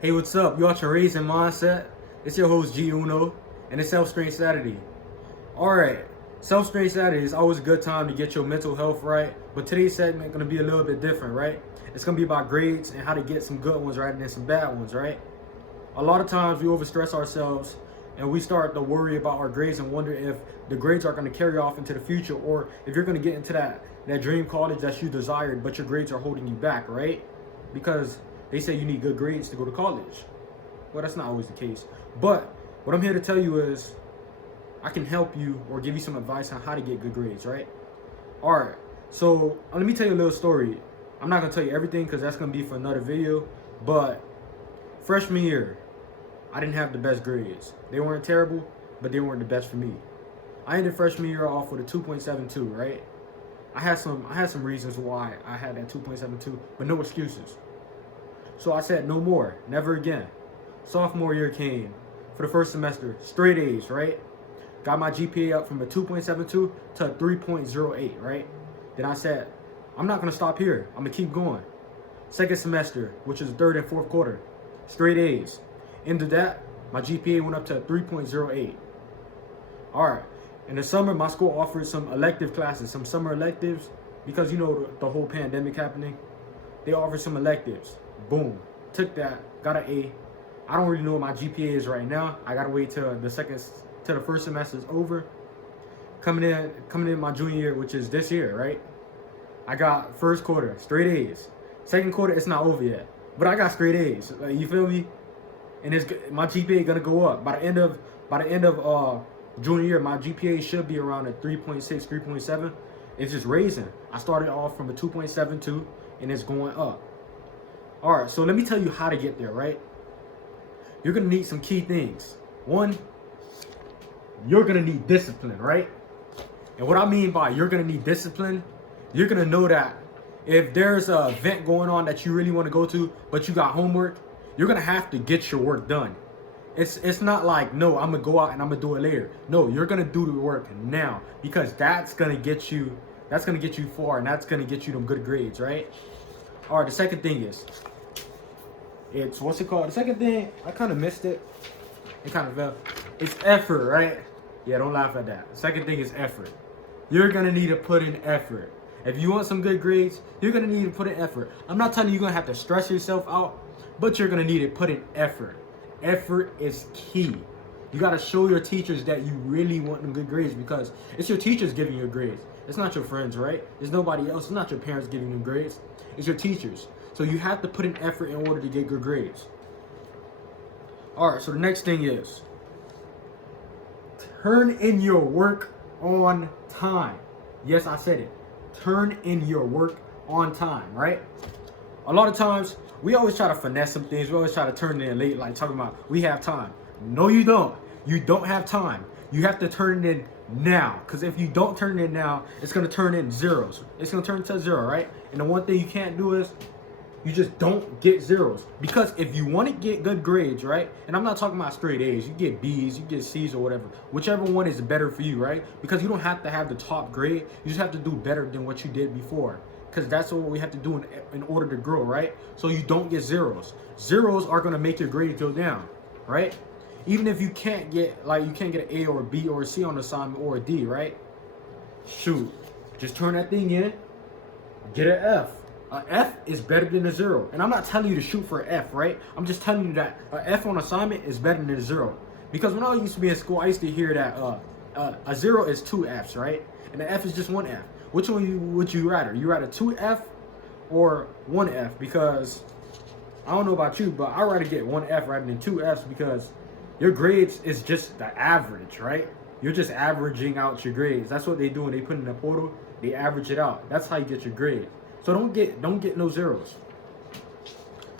Hey, what's up? You out your raising mindset? It's your host G Uno, and it's Self-Strain Saturday. Alright, Self-Strain Saturday is always a good time to get your mental health right, but today's segment is going to be a little bit different, right? It's going to be about grades and how to get some good ones right and then some bad ones, right? A lot of times we overstress ourselves and we start to worry about our grades and wonder if the grades are going to carry off into the future, or if you're going to get into that dream college that you desired, but your grades are holding you back, right? Because they say you need good grades to go to college. Well, that's not always the case. But what I'm here to tell you is I can help you or give you some advice on how to get good grades, right? All right. So let me tell you a little story. I'm not going to tell you everything because that's going to be for another video. But freshman year, I didn't have the best grades. They weren't terrible, but they weren't the best for me. I ended freshman year off with a 2.72, right? I had some reasons why I had that 2.72, but no excuses. So I said no more, never again. Sophomore year came. For the first semester, straight A's, right? Got my GPA up from a 2.72 to a 3.08, right? Then I said, I'm not gonna stop here. I'm gonna keep going. Second semester, which is the third and fourth quarter, straight A's. Into that, my GPA went up to a 3.08. All right. In the summer, my school offered some elective classes, some summer electives, because you know the whole pandemic happening. They offered some electives. Boom. Took that, got an A. I don't really know what my GPA is right now. I gotta wait till the first semester is over. Coming in my junior year, which is this year, right? I got first quarter, straight A's. Second quarter, it's not over yet, but I got straight A's. Like, you feel me? And my GPA gonna go up by the end of junior year. My GPA should be around a 3.6, 3.7. It's just raising. I started off from a 2.72, and it's going up. All right, so let me tell you how to get there, right? You're gonna need some key things. One, you're gonna need discipline, right? And what I mean by you're gonna need discipline, you're gonna know that if there's an event going on that you really want to go to, but you got homework, you're gonna have to get your work done. It's not like, no, I'm gonna go out and I'm gonna do it later. No, you're gonna do the work now, because that's gonna get you far, and that's gonna get you them good grades, right? All right, the second thing is, it's, what's it called? The second thing, I kind of missed it. It kind of fell. It's effort, right? Yeah, don't laugh at that. The second thing is effort. You're gonna need to put in effort. If you want some good grades, you're gonna need to put in effort. I'm not telling you you're gonna have to stress yourself out, but you're gonna need to put in effort. Effort is key. You gotta show your teachers that you really want them good grades, because it's your teachers giving you grades. It's not your friends, right? It's nobody else. It's not your parents giving you grades. It's your teachers. So you have to put in effort in order to get good grades. All right, so the next thing is, turn in your work on time. Yes, I said it. Turn in your work on time, right? A lot of times, we always try to finesse some things. We always try to turn it in late, like talking about, we have time. No, you don't. You don't have time. You have to turn it in now, because if you don't turn it in now, it's going to turn in zeros. It's going to turn into zero, right? And the one thing you can't do is you just don't get zeros, because if you want to get good grades, right? And I'm not talking about straight A's. You get B's, you get C's, or whatever. Whichever one is better for you, right? Because you don't have to have the top grade. You just have to do better than what you did before, because that's what we have to do in order to grow, right? So you don't get zeros. Zeros are going to make your grades go down, right? Even if you can't get, like, you can't get an A or a B or a C on the assignment, or a D, right? Shoot, just turn that thing in, get an F. An F is better than a zero. And I'm not telling you to shoot for an F, right? I'm just telling you that an F on assignment is better than a zero. Because when I used to be in school, I used to hear that a zero is 2 Fs, right? And an F is just 1 F. Which one would you rather? You rather 2 F or 1 F? Because I don't know about you, but I'd rather get 1 F rather than 2 Fs, because your grades is just the average, right? You're just averaging out your grades. That's what they do when they put in the portal. They average it out. That's how you get your grade. So don't get no zeros.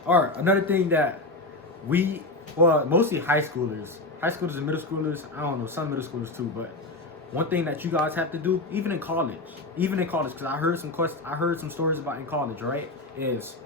All right, another thing that mostly high schoolers and middle schoolers, I don't know, some middle schoolers too, but one thing that you guys have to do, even in college, because I heard some stories about in college, right, is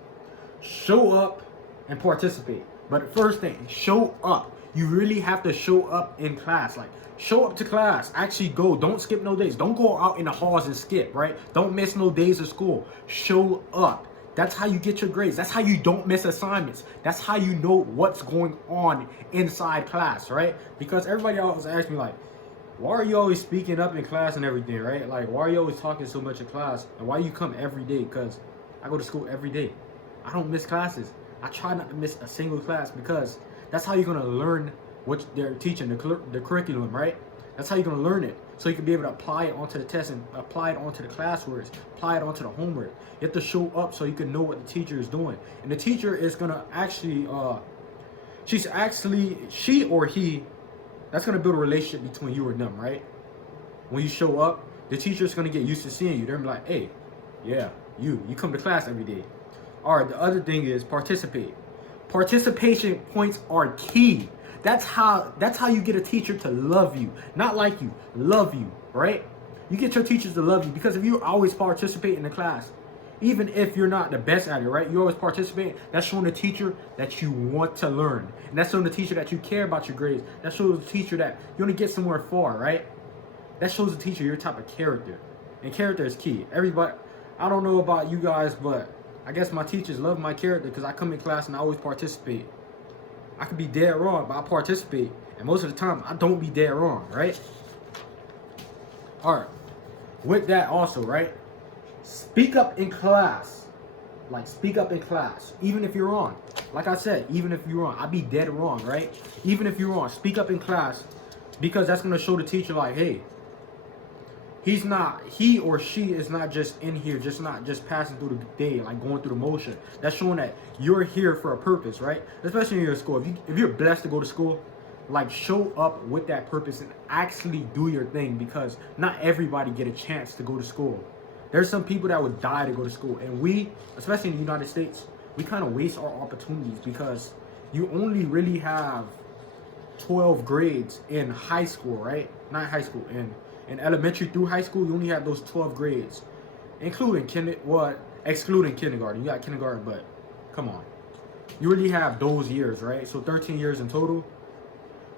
show up and participate. But first thing, show up. You really have to show up in class. Like, show up to class. Actually go. Don't skip no days. Don't go out in the halls and skip, right? Don't miss no days of school. Show up. That's how you get your grades. That's how you don't miss assignments. That's how you know what's going on inside class, right? Because everybody always asks me like, why are you always speaking up in class and everything, right? Like, why are you always talking so much in class? And why you come every day? Because I go to school every day. I don't miss classes. I try not to miss a single class because that's how you're going to learn what they're teaching, the curriculum, right? That's how you're going to learn it. So you can be able to apply it onto the test and apply it onto the classwork, apply it onto the homework. You have to show up so you can know what the teacher is doing. And the teacher is going to actually, she or he, that's going to build a relationship between you and them, right? When you show up, the teacher is going to get used to seeing you. They're going to be like, hey, yeah, you come to class every day. All right, the other thing is participate. Participation points are key. That's how you get a teacher to love you. Not like you, love you, right? You get your teachers to love you because if you always participate in the class, even if you're not the best at it, right? You always participate. That's showing the teacher that you want to learn. And that's showing the teacher that you care about your grades. That shows the teacher that you want to get somewhere far, right? That shows the teacher your type of character. And character is key. Everybody, I don't know about you guys, but I guess my teachers love my character because I come in class and I always participate. I could be dead wrong, but I participate. And most of the time, I don't be dead wrong, right? All right. With that also, right? Speak up in class. Like, speak up in class. Even if you're wrong. Like I said, even if you're wrong. I be dead wrong, right? Even if you're wrong, speak up in class. Because that's going to show the teacher, like, hey, he or she is not just in here, not just passing through the day, like going through the motion. That's showing that you're here for a purpose, right? Especially in your school. If you're blessed to go to school, like, show up with that purpose and actually do your thing, because not everybody get a chance to go to school. There's some people that would die to go to school, and we, especially in the United States, we kind of waste our opportunities because you only really have 12 grades in high school, right? Not high school, in elementary through high school, you only have those 12 grades, excluding kindergarten. You got kindergarten, but come on, you really have those years, right? So 13 years in total.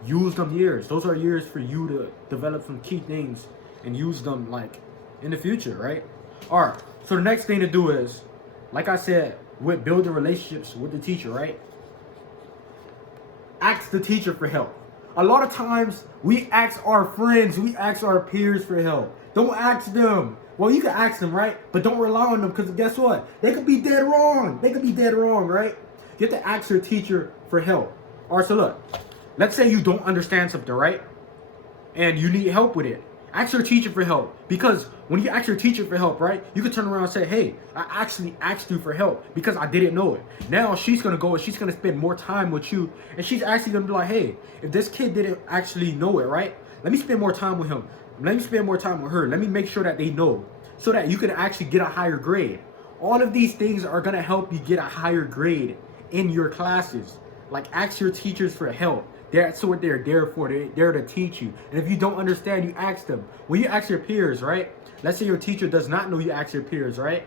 Use them years. Those are years for you to develop some key things and use them, like, in the future, right? All right. So the next thing to do is, like I said, with building relationships with the teacher, right? Ask the teacher for help. A lot of times we ask our friends, we ask our peers for help. Don't ask them. Well, you can ask them, right? But don't rely on them, because guess what? They could be dead wrong. They could be dead wrong, right? You have to ask your teacher for help. All right, so look. Let's say you don't understand something, right? And you need help with it. Ask your teacher for help. Because when you ask your teacher for help, right, you can turn around and say, hey, I actually asked you for help because I didn't know it. Now she's going to go and she's going to spend more time with you. And she's actually going to be like, hey, if this kid didn't actually know it, right, let me spend more time with him. Let me spend more time with her. Let me make sure that they know so that you can actually get a higher grade. All of these things are going to help you get a higher grade in your classes. Like, ask your teachers for help. That's what they're there for. They're there to teach you. And if you don't understand, you ask them. When you ask your peers, right? Let's say your teacher does not know, you ask your peers, right?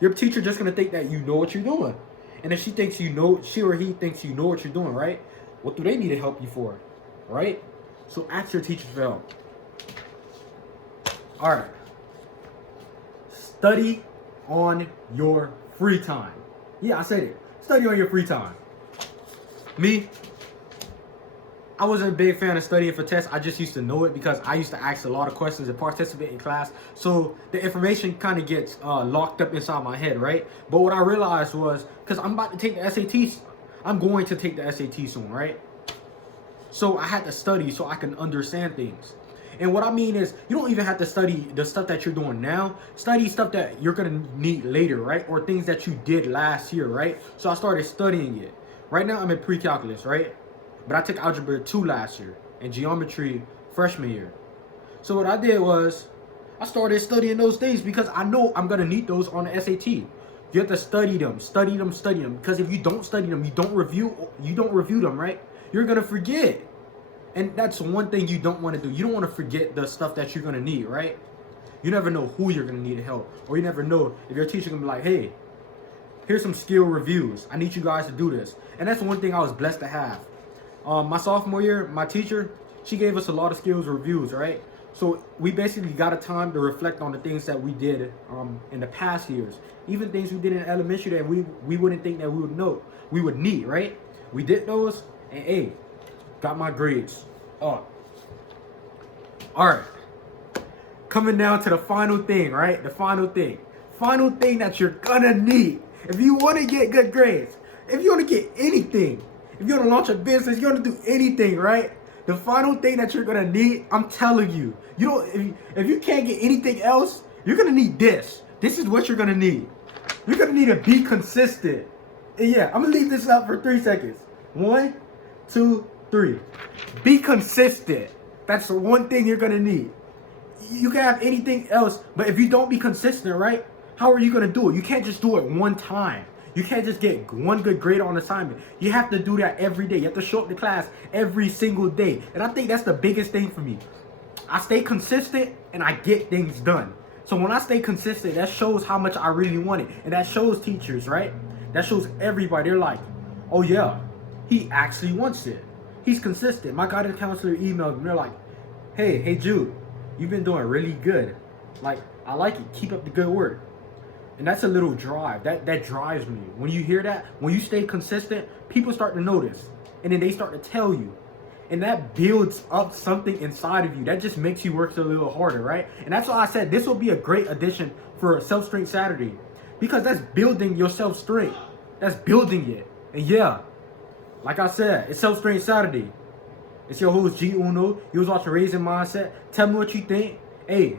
Your teacher just going to think that you know what you're doing. And if she or he thinks you know what you're doing, right? What do they need to help you for? Right? So ask your teachers for help. All right. Study on your free time. Yeah, I said it. Study on your free time. Me, I wasn't a big fan of studying for tests. I just used to know it because I used to ask a lot of questions and participate in class. So the information kind of gets locked up inside my head, right? But what I realized was, because I'm about to take the SATs, I'm going to take the SAT soon, right? So I had to study so I can understand things. And what I mean is, you don't even have to study the stuff that you're doing now. Study stuff that you're going to need later, right? Or things that you did last year, right? So I started studying it. Right now I'm in pre-calculus, right? But I took Algebra 2 last year and Geometry freshman year. So what I did was I started studying those things because I know I'm going to need those on the SAT. You have to study them. Because if you don't study them, you don't review them, right? You're going to forget. And that's one thing you don't want to do. You don't want to forget the stuff that you're going to need, right? You never know who you're going to need help. Or you never know if your teacher going to be like, hey, here's some skill reviews. I need you guys to do this. And that's one thing I was blessed to have. My sophomore year, my teacher, she gave us a lot of skills reviews, right? So we basically got a time to reflect on the things that we did in the past years, even things we did in elementary that we wouldn't think that we would need, right? We did those, and hey, got my grades up. All right, coming down to the final thing, right? The final thing that you're gonna need if you want to get good grades, if you want to get anything, if you want to launch a business, you want to do anything, right? The final thing that you're gonna need, I'm telling you, if you can't get anything else, you're gonna need this. This is what you're gonna need. You're gonna need to be consistent. And yeah, I'm gonna leave this up for 3 seconds. 1, 2, 3. Be consistent. That's the one thing you're gonna need. You can have anything else, but if you don't be consistent, right? How are you gonna do it? You can't just do it one time. You can't just get one good grade on assignment. You have to do that every day. You have to show up to class every single day. And I think that's the biggest thing for me. I stay consistent and I get things done. So when I stay consistent, that shows how much I really want it. And that shows teachers, right? That shows everybody. They're like, oh yeah, he actually wants it. He's consistent. My guidance counselor emailed me. They're like, hey Jude, you've been doing really good. Like, I like it. Keep up the good work. And that's a little drive. That drives me. When you hear that, when you stay consistent, people start to notice. And then they start to tell you. And that builds up something inside of you. That just makes you work a little harder, right? And that's why I said this will be a great addition for Self-Strength Saturday. Because that's building your self-strength. That's building it. And yeah, like I said, it's Self-Strength Saturday. It's your host, G Uno. You was watching Raising Mindset. Tell me what you think. Hey,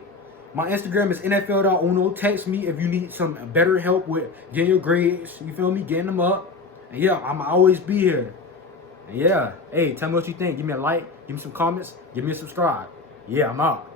my Instagram is NFL.uno. Text me if you need some better help with getting your grades. You feel me? Getting them up. And yeah, I'm always be here. And yeah, hey, tell me what you think. Give me a like. Give me some comments. Give me a subscribe. Yeah, I'm out.